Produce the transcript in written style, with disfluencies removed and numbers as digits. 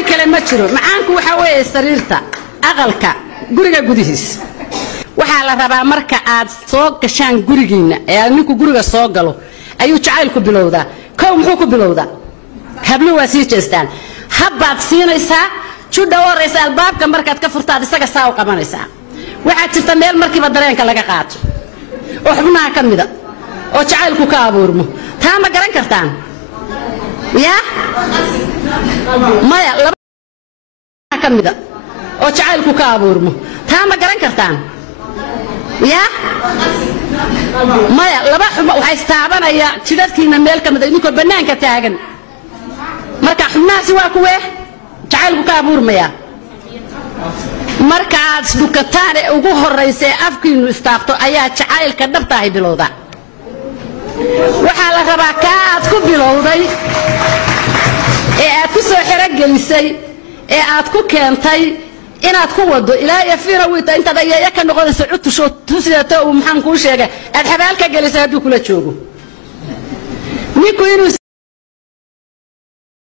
macaan kale ma jiro macaanku waxa weeye sariirta aqalka guriga gudihiis waxa la rabaa marka aad soo gashaan gurigiina ee ninku guriga soo galo ayuu jacaylku bilowdaa kow muxuu ku bilowdaa hablo waa sii jeestaan habbaad siinaysaa judha waraysa albaabka markaad ka furtaad isaga saa u qabanaysaa waxa jirta meel markiiba dareenka laga qaato oo xubnaha ka mida oo jacaylku ka abuurmo taa ma garan kartaan ya maya laba ka mida oo jacaylku ka abuurmo taa ma garan kartaan ya maya laba xubno waxay istaabanaya jidadkiina meel ka mid ah idinkoo banaanka taagan marka xubnahaasi waa kuwe jacaylku ka abuurmaya marka aad dukataan ee ugu horeysa afkiinu istaabto ayaa jacaylka dhabta ah bilowda waxa la rabaa ka aad ku bilowday ee aad ku soo xiragelisay ee aad ku keentay inaad ku wado ilaa yafiina wiita inta ayay ka noqonayso cutusho tusidato maxaan ku sheegay aad xabaalka gelisay haduu kula joogo ninku inuu